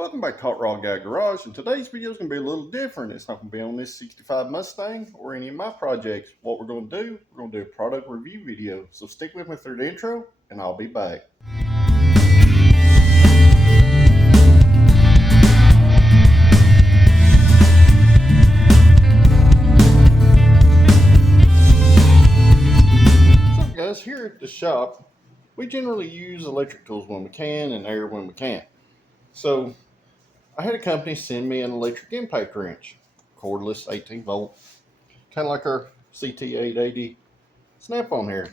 Welcome back to Hot Rod Guy Garage, and today's video is going to be a little different. It's not going to be on this 65 Mustang or any of my projects. What we're going to do, we're going to do a product review video. So stick with me through the intro, and I'll be back. So guys, here at the shop, we generally use electric tools when we can and air when we can't. So I had a company send me an electric impact wrench, cordless, 18 volt, kind of like our CT880 snap-on here,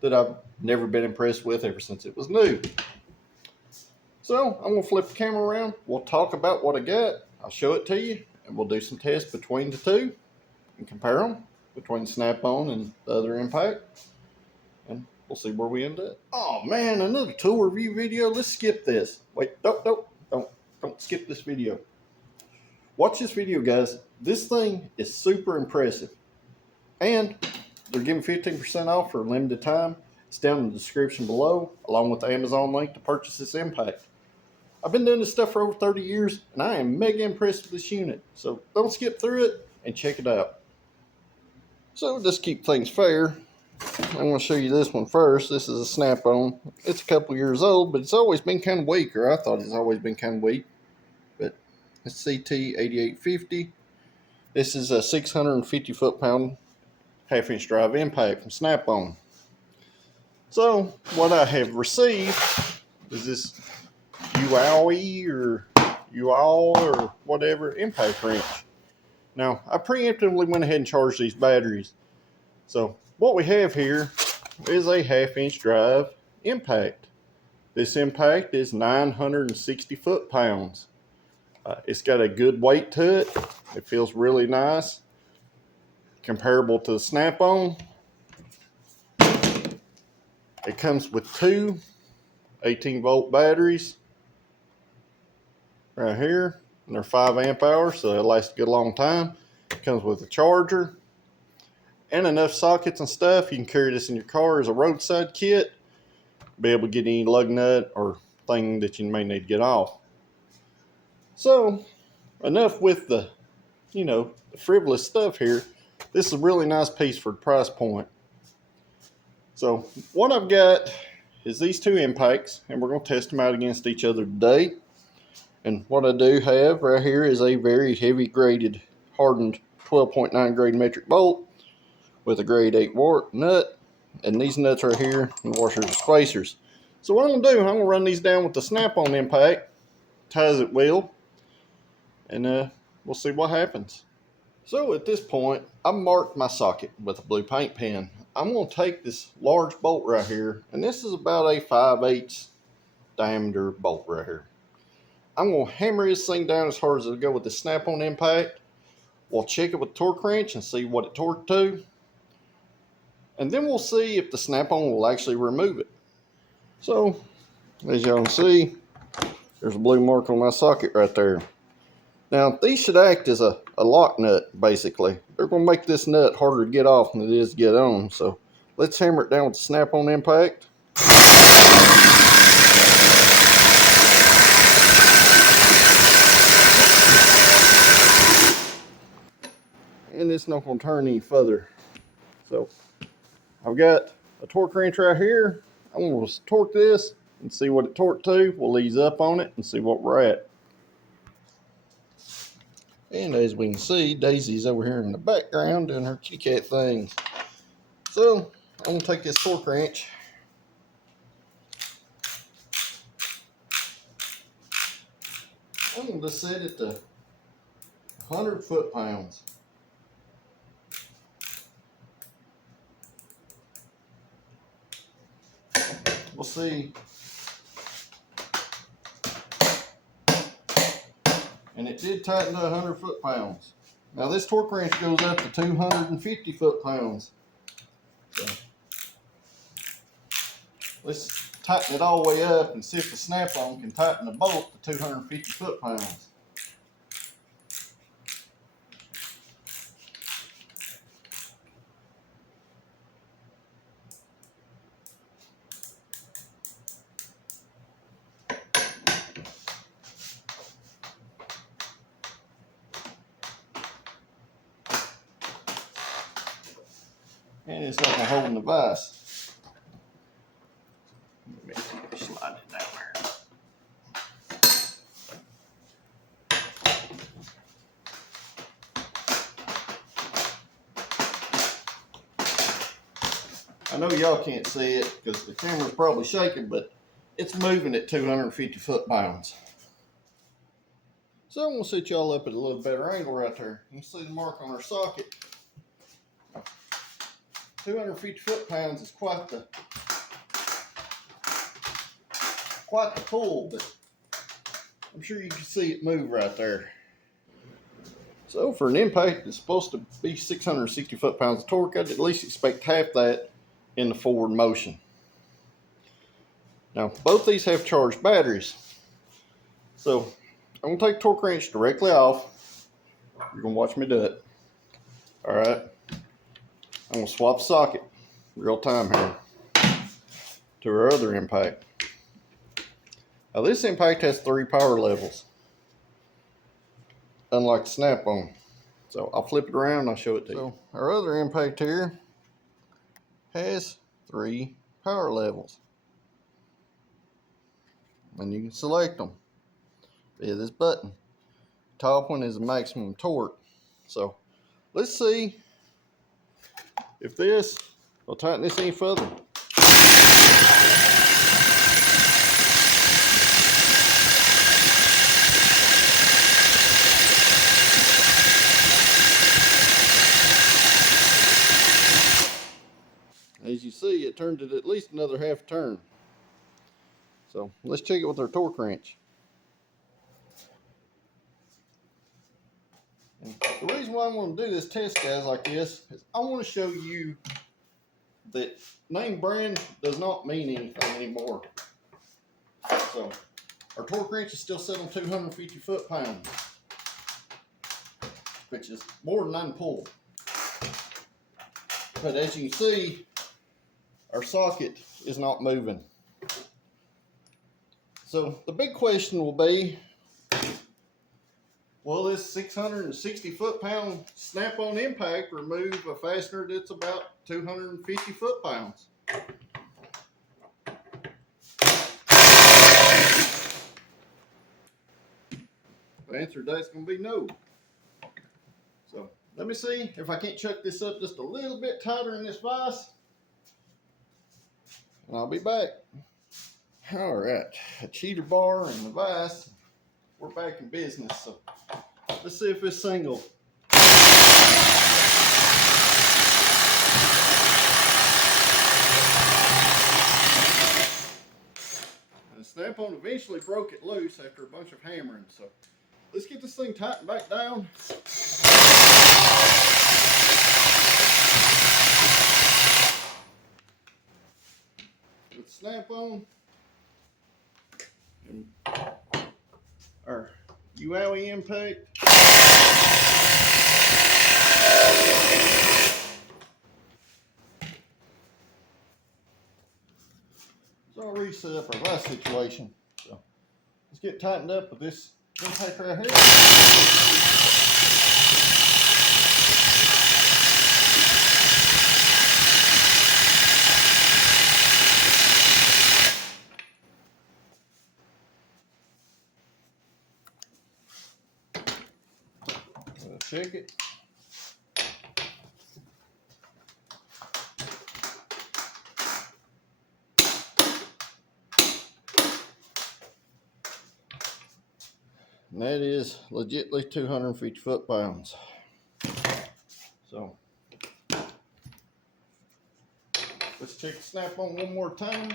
that I've never been impressed with ever since it was new. So I'm going to flip the camera around, we'll talk about what I got, I'll show it to you, and we'll do some tests between the two and compare them between the snap-on and the other impact, and we'll see where we end up. Oh man, another tool review video. Let's skip this. Wait, don't skip this video. Watch this video, guys. This thing is super impressive. And they're giving 15% off for a limited time. It's down in the description below, along with the Amazon link to purchase this impact. I've been doing this stuff for over 30 years, and I am mega impressed with this unit. So don't skip through it and check it out. So just keep things fair, I'm going to show you this one first. This is a snap-on. It's a couple years old, but it's always been kind of weak, or I thought it's always been kind of weak. But it's CT8850. This is a 650 foot-pound half-inch drive impact from Snap-on. So what I have received is this Uaoaii or whatever impact wrench. Now I preemptively went ahead and charged these batteries. So what we have here is a half-inch drive impact. This impact is 960 foot-pounds. It's got a good weight to it. It feels really nice. Comparable to the Snap-on. It comes with two 18-volt batteries right here. And they're 5 amp hours, so it'll last a good long time. It comes with a charger and enough sockets and stuff. You can carry this in your car as a roadside kit. Be able to get any lug nut or thing that you may need to get off. So enough with the, the frivolous stuff here. This is a really nice piece for the price point. So what I've got is these two impacts, and we're going to test them out against each other today. And what I do have right here is a very heavy graded, hardened 12.9 grade metric bolt with a grade 8 wart nut, and these nuts right here and washers and spacers. So what I'm going to do, I'm going to run these down with the snap-on impact, ties it well, and we'll see what happens. So at this point, I marked my socket with a blue paint pen. I'm going to take this large bolt right here, and this is about a 5/8 diameter bolt right here. I'm going to hammer this thing down as hard as it'll go with the snap-on impact. We'll check it with a torque wrench and see what it torqued to. And then we'll see if the snap-on will actually remove it. So, as y'all can see, there's a blue mark on my socket right there. Now, these should act as a lock nut, basically. They're going to make this nut harder to get off than it is to get on. So, let's hammer it down with the snap-on impact. And it's not going to turn any further. So I've got a torque wrench right here. I'm going to torque this and see what it torqued to. We'll ease up on it and see what we're at. And as we can see, Daisy's over here in the background doing her kitty cat things. So I'm going to take this torque wrench. I'm going to set it to 100 foot-pounds. We'll see. And it did tighten to 100 foot-pounds. Now this torque wrench goes up to 250 foot-pounds. So let's tighten it all the way up and see if the snap-on can tighten the bolt to 250 foot-pounds. and it's like I'm holding the vise. Let me slide it down there. I know y'all can't see it because the camera's probably shaking, but it's moving at 250 foot-pounds. So I'm going to set y'all up at a little better angle right there. You can see the mark on our socket. 250 foot-pounds is quite the pull, but I'm sure you can see it move right there. So for an impact that's supposed to be 660 foot-pounds of torque, I'd at least expect half that in the forward motion. Now, both these have charged batteries. So I'm going to take the torque wrench directly off. You're going to watch me do it. All right. I'm going to swap the socket real time here to our other impact. Now this impact has 3 power levels, unlike the snap-on. So I'll flip it around and I'll show it to you. So our other impact here has 3 power levels. And you can select them via this button. Top one is the maximum torque. So let's see if this will tighten this any further. As you see, it turned it at least another half turn. So let's check it with our torque wrench. And the reason why I'm going to do this test, guys, like this is I want to show you that name brand does not mean anything anymore. So our torque wrench is still set on 250 foot-pounds, which is more than 9 pull. But as you can see, our socket is not moving. So the big question will be, will this 660 foot-pound snap-on impact remove a fastener that's about 250 foot-pounds? The answer to that's going to be no. So let me see if I can't chuck this up just a little bit tighter in this vise, and I'll be back. All right, a cheater bar and the vise, we're back in business. So let's see if this single. And the snap-on eventually broke it loose after a bunch of hammering. So let's get this thing tightened back down. With snap-on and our Uaoaii impact. So I'll reset up our vise situation. So let's get tightened up with this impact right here. Check it. And that is legitly 250 foot-pounds. So let's check the snap-on one more time.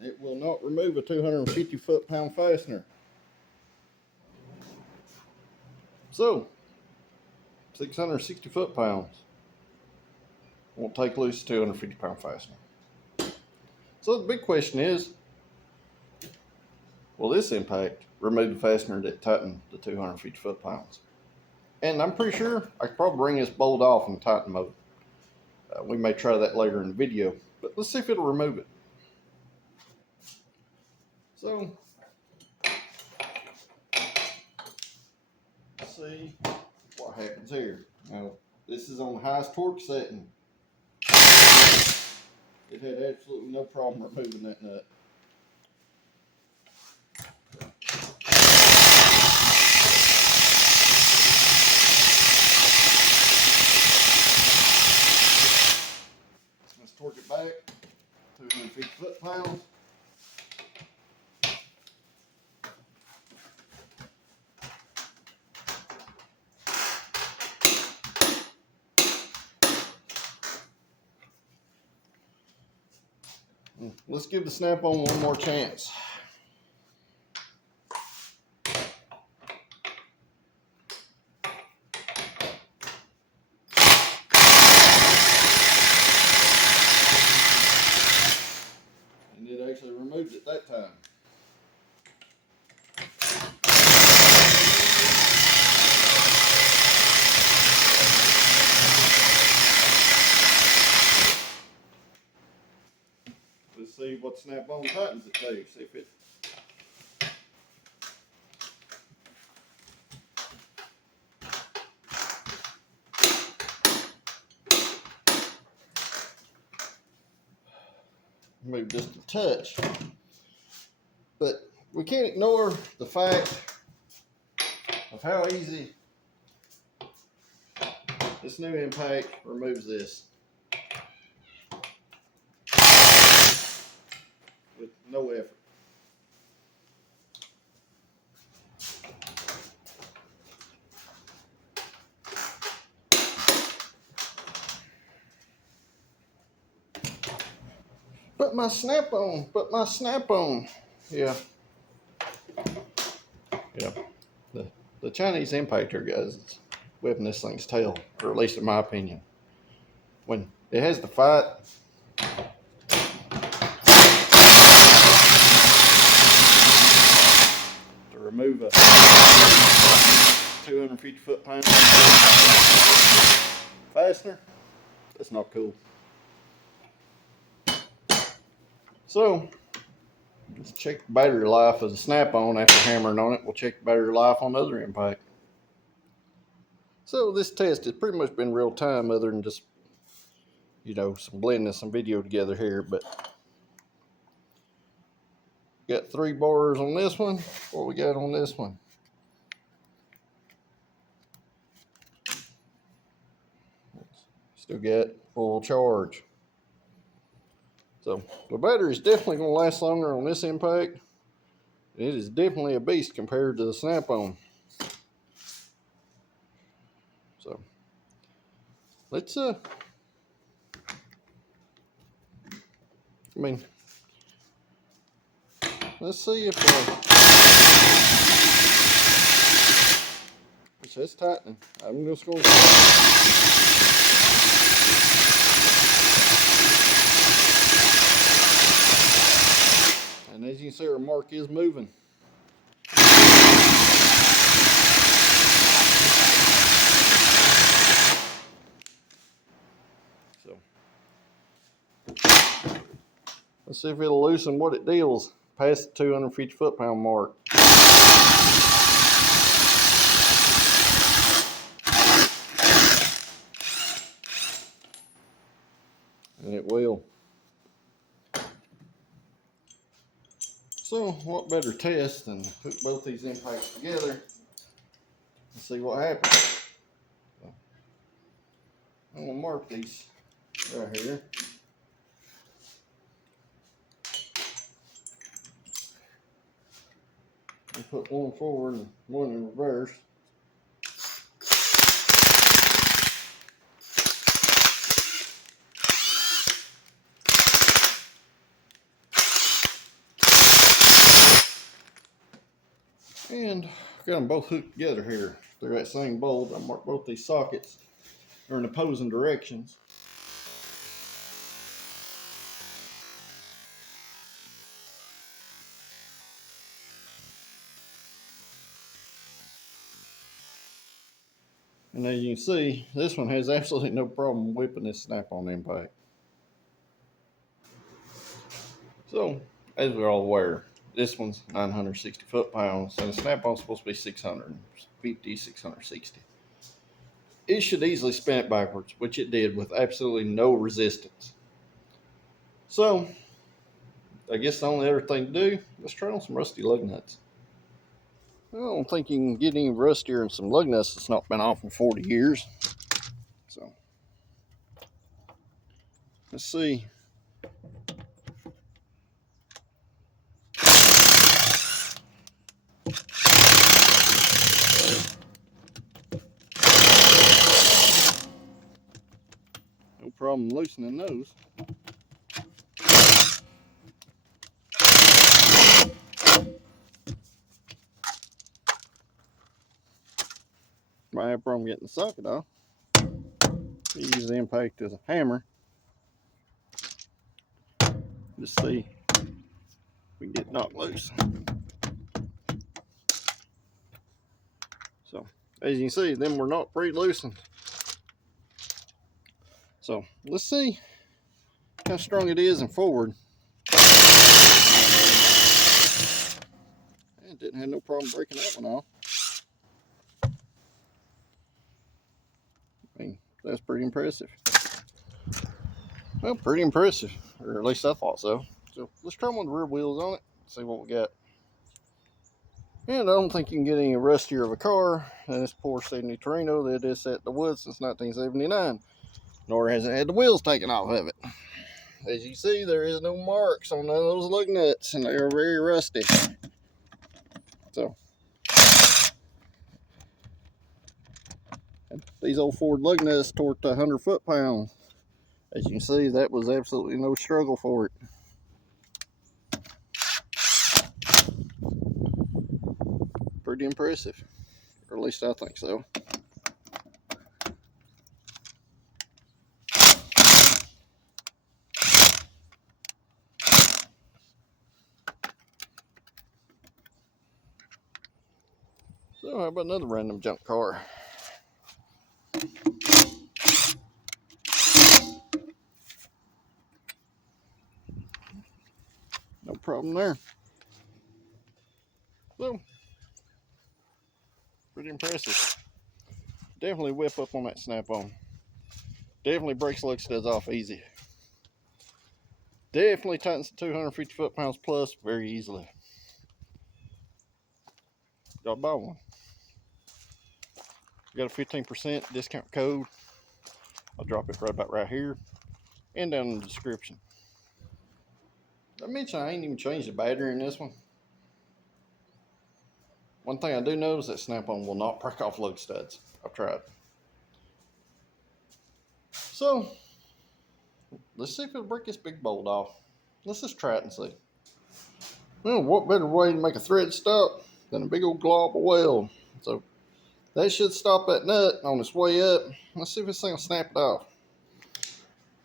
It will not remove a 250 foot-pound fastener. So 660 foot-pounds won't take loose a 250 pound fastener. So the big question is, will this impact remove the fastener that tightened the 250 foot-pounds? And I'm pretty sure I could probably bring this bolt off and tighten mode. We may try that later in the video, but let's see if it'll remove it. So, let's see what happens here. Now, this is on the highest torque setting. It had absolutely no problem removing that nut. Let's torque it back, 250 foot-pounds. Let's give the snap-on one more chance. And it actually removed it that time. Let's see what snap-on tightens it to. See if it. Move just a touch. But we can't ignore the fact of how easy this new impact removes this with no effort. But my snap-on. Yeah. The Chinese impactor guys is whipping this thing's tail, or at least in my opinion. When it has the fight, to remove a 250 foot-pound fastener, that's not cool. So, let's check the battery life of the snap-on after hammering on it. We'll check the battery life on the other impact. So this test has pretty much been real time other than just, some blending some video together here. But got 3 bars on this one. What we got on this one? Still got full charge. So the battery is definitely going to last longer on this impact. It is definitely a beast compared to the snap-on. So let's let's see if it says tightening. I'm just going to. And as you can see, our mark is moving. So let's see if it'll loosen what it deals past the 250 foot-pound mark. And it will. So what better test than put both these impacts together and see what happens. So, I'm going to mark these right here. I'll put one forward and one in reverse. And got them both hooked together here through that same bolt. I marked both these sockets are in opposing directions. And as you can see, this one has absolutely no problem whipping this snap-on impact. So, as we're all aware, this one's 960 foot-pounds, and the snap-on's supposed to be 650, 660. It should easily spin it backwards, which it did with absolutely no resistance. So, I guess the only other thing to do, let's try on some rusty lug nuts. I don't think you can get any rustier than some lug nuts that's not been off in 40 years. So, let's see. No problem loosening those. Might have a problem getting the socket off. Use the impact as a hammer. Just see if we can get it knocked loose. So, as you can see, them were not pre-loosened. So, let's see how strong it is and forward. And didn't have no problem breaking that one off. I mean, that's pretty impressive. Well, pretty impressive, or at least I thought so. So let's try one with the rear wheels on it, see what we got. And I don't think you can get any rustier of a car than this poor 70 Torino that is at the wood since 1979. Nor has it had the wheels taken off of it. As you see, there is no marks on none of those lug nuts, and they are very rusty. So, these old Ford lug nuts torqued 100 foot-pounds. As you can see, that was absolutely no struggle for it. Pretty impressive, or at least I think so. So how about another random junk car? No problem there. So, pretty impressive. Definitely whip up on that snap-on. Definitely breaks lug studs off easy. Definitely tightens the 250 foot-pounds plus very easily. Y'all buy one. Got a 15% discount code. I'll drop it right about right here and down in the description. I mentioned I ain't even changed the battery in this one. One thing I do know is that snap-on will not break off lug studs. I've tried. So, let's see if it'll break this big bolt off. Let's just try it and see. Well, what better way to make a thread stop than a big old glob of weld? So, that should stop that nut on its way up. Let's see if this thing will snap it off.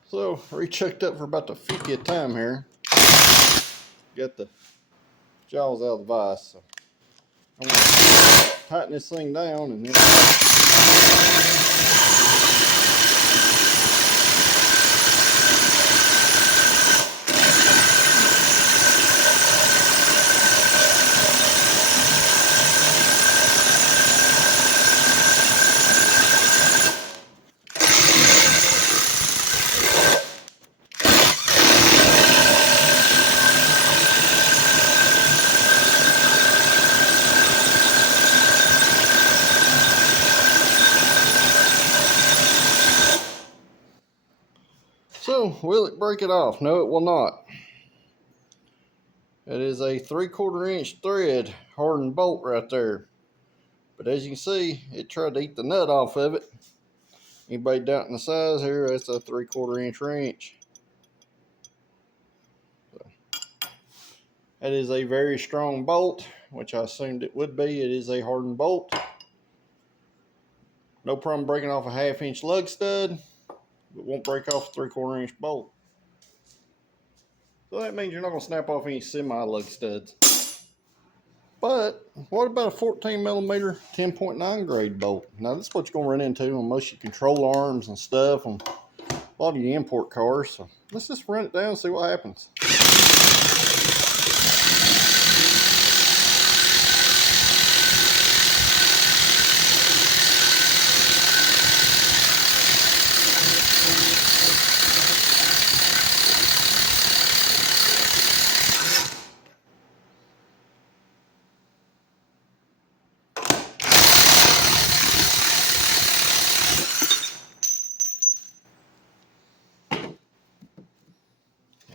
So, rechecked up for about the 50th time here. Got the jaws out of the vise. So, I'm going to tighten this thing down and then. So, will it break it off? No, it will not. It is a 3/4 inch thread hardened bolt right there. But as you can see, it tried to eat the nut off of it. Anybody doubting the size here, that's a 3/4 inch wrench. So, that is a very strong bolt, which I assumed it would be. It is a hardened bolt. No problem breaking off a 1/2 inch lug stud. It won't break off a 3/4 inch bolt. So that means you're not going to snap off any semi lug studs. But what about a 14 millimeter 10.9 grade bolt? Now this is what you're gonna run into on most of your control arms and stuff on a lot of your import cars. So let's just run it down and see what happens.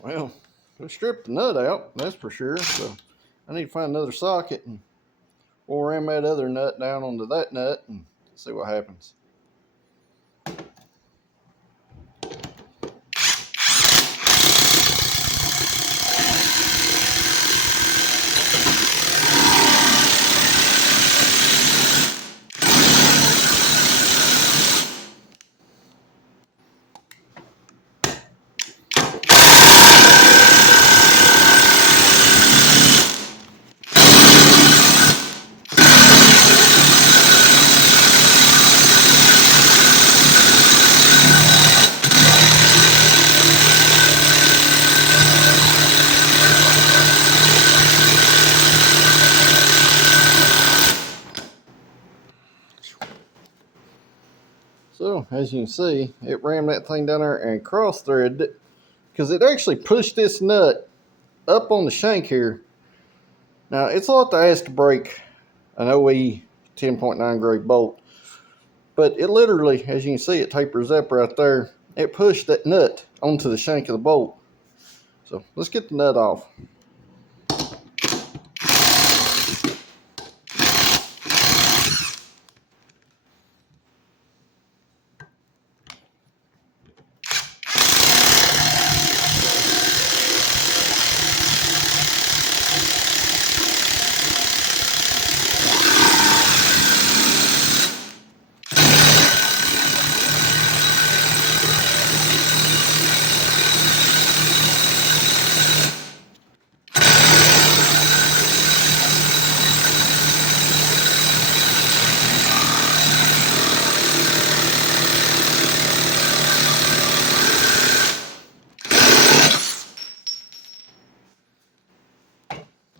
Well, we stripped the nut out, that's for sure. So I need to find another socket and we'll ram that other nut down onto that nut and see what happens. So as you can see, it rammed that thing down there and cross-threaded it because it actually pushed this nut up on the shank here. Now it's a lot to ask to break an OE 10.9 grade bolt, but it literally, as you can see, it tapers up right there. It pushed that nut onto the shank of the bolt. So let's get the nut off.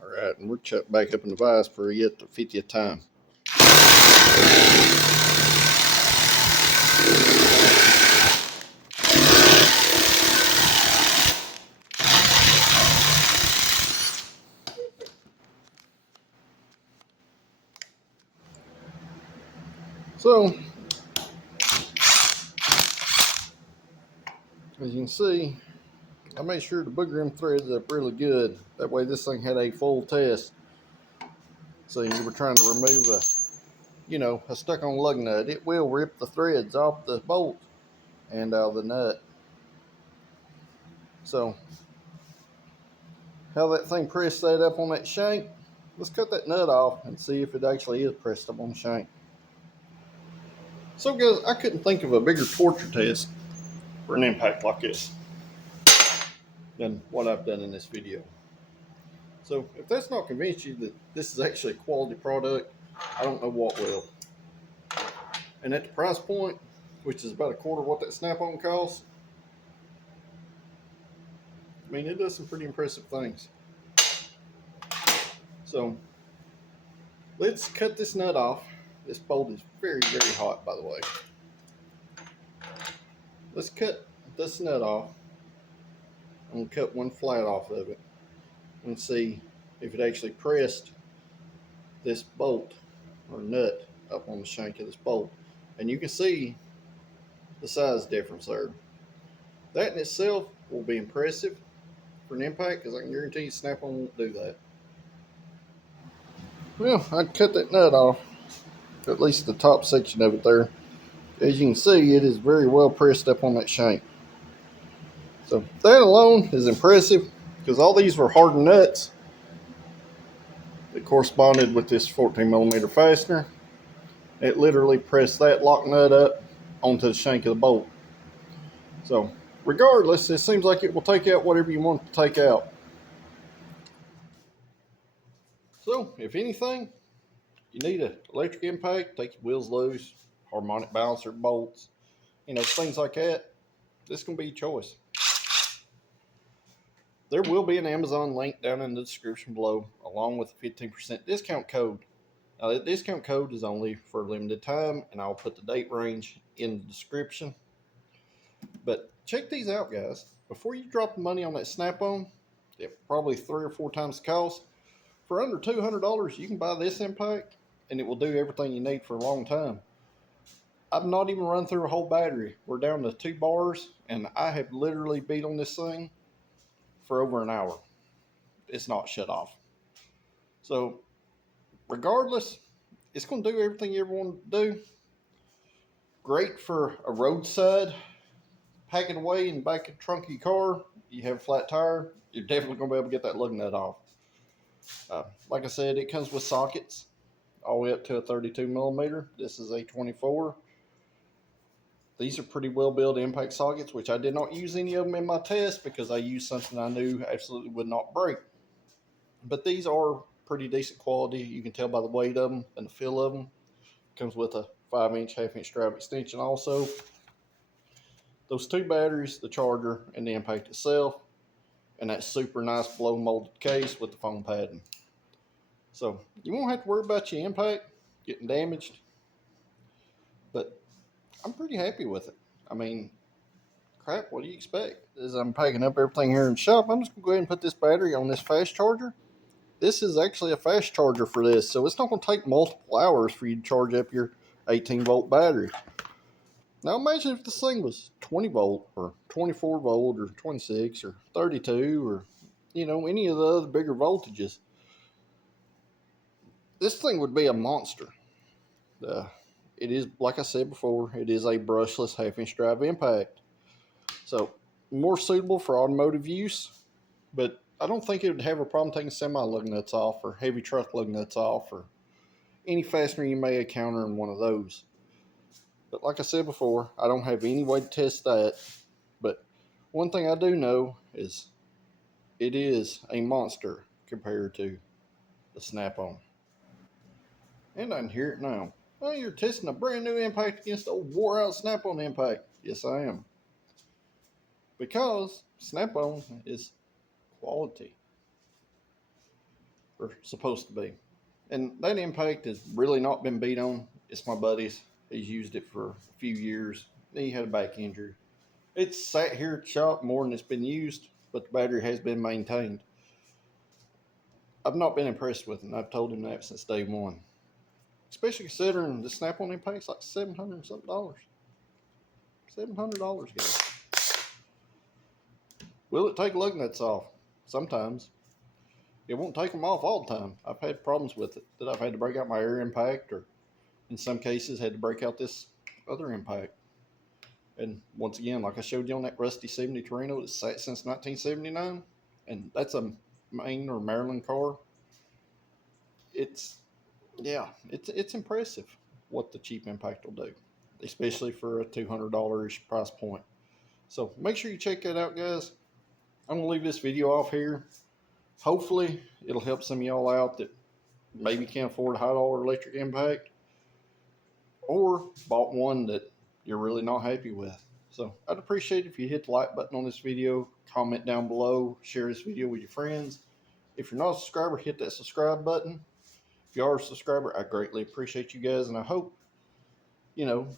Alright, and we're chucked back up in the vise for yet the 50th time. So, as you can see, I made sure to booger them threads up really good. That way this thing had a full test. So you were trying to remove a stuck-on lug nut. It will rip the threads off the bolt and out of the nut. So, how that thing pressed that up on that shank, let's cut that nut off and see if it actually is pressed up on the shank. So guys, I couldn't think of a bigger torture test for an impact like this than what I've done in this video. So if that's not convinced you that this is actually a quality product, I don't know what will. And at the price point, which is about a quarter of what that snap-on costs, I mean, it does some pretty impressive things. So let's cut this nut off. This bolt is very, very hot, by the way. Let's cut this nut off. I'm going to cut one flat off of it and see if it actually pressed this bolt or nut up on the shank of this bolt. And you can see the size difference there. That in itself will be impressive for an impact, because I can guarantee you Snap-on won't do that. Well, I'd cut that nut off, at least the top section of it there. As you can see, it is very well pressed up on that shank. So that alone is impressive, because all these were hardened nuts that corresponded with this 14 millimeter fastener. It literally pressed that lock nut up onto the shank of the bolt. So regardless, it seems like it will take out whatever you want it to take out. So if anything, you need an electric impact, take your wheels loose, harmonic balancer bolts, things like that, this can be your choice. There will be an Amazon link down in the description below, along with a 15% discount code. Now, that discount code is only for a limited time, and I'll put the date range in the description. But check these out, guys. Before you drop the money on that Snap-on, probably 3 or 4 times the cost, for under $200, you can buy this impact, and it will do everything you need for a long time. I've not even run through a whole battery. We're down to 2 bars, and I have literally beat on this thing for over an hour. It's not shut off. So, regardless, it's going to do everything you ever want to do. Great for a roadside. Pack it away in the back of the trunk of your car. You have a flat tire, you're definitely going to be able to get that lug nut off. Like I said, it comes with sockets all the way up to a 32 millimeter. This is a 24. These are pretty well built impact sockets, which I did not use any of them in my test because I used something I knew absolutely would not break. But these are pretty decent quality. You can tell by the weight of them and the feel of them. Comes with a 5-inch, half-inch drive extension also. Those 2 batteries, the charger, and the impact itself, and that super nice blow molded case with the foam padding. So you won't have to worry about your impact getting damaged, but I'm pretty happy with it. I mean, crap, what do you expect? As I'm packing up everything here in the shop, I'm just going to go ahead and put this battery on this fast charger. This is actually a fast charger for this, so it's not going to take multiple hours for you to charge up your 18-volt battery. Now imagine if this thing was 20 volt or 24 volt or 26 or 32 or, any of the other bigger voltages. This thing would be a monster. It is, like I said before, it is a brushless half-inch drive impact. So more suitable for automotive use, but I don't think it would have a problem taking semi lug nuts off or heavy truck lug nuts off or any fastener you may encounter in one of those. But like I said before, I don't have any way to test that. But one thing I do know is it is a monster compared to the Snap-on. And I can hear it now. Oh, you're testing a brand new impact against the old wore out Snap-on impact. Yes, I am. Because Snap-on is quality. Or supposed to be. And that impact has really not been beat on. It's my buddy's. He's used it for a few years. He had a back injury. It's sat here at the shop more than it's been used, but the battery has been maintained. I've not been impressed with it, and I've told him that since day one. Especially considering the Snap-on impact's like $700 and something. $700, guys. Will it take lug nuts off? Sometimes. It won't take them off all the time. I've had problems with it that I've had to break out my air impact, or in some cases had to break out this other impact. And once again, like I showed you on that rusty 70 Torino that's sat since 1979, and that's a Maine or Maryland car. It's impressive what the cheap impact will do, especially for a $200-ish price point. So make sure you check that out, guys. I'm going to leave this video off here. Hopefully, it'll help some of y'all out that maybe can't afford a $100 electric impact or bought one that you're really not happy with. So I'd appreciate it if you hit the like button on this video, comment down below, share this video with your friends. If you're not a subscriber, hit that subscribe button. If you are a subscriber, I greatly appreciate you guys, and I hope, you'll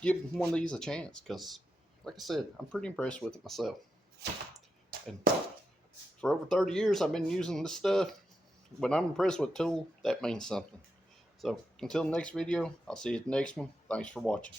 give one of these a chance because, like I said, I'm pretty impressed with it myself. And for over 30 years, I've been using this stuff. When I'm impressed with a tool, that means something. So until the next video, I'll see you at the next one. Thanks for watching.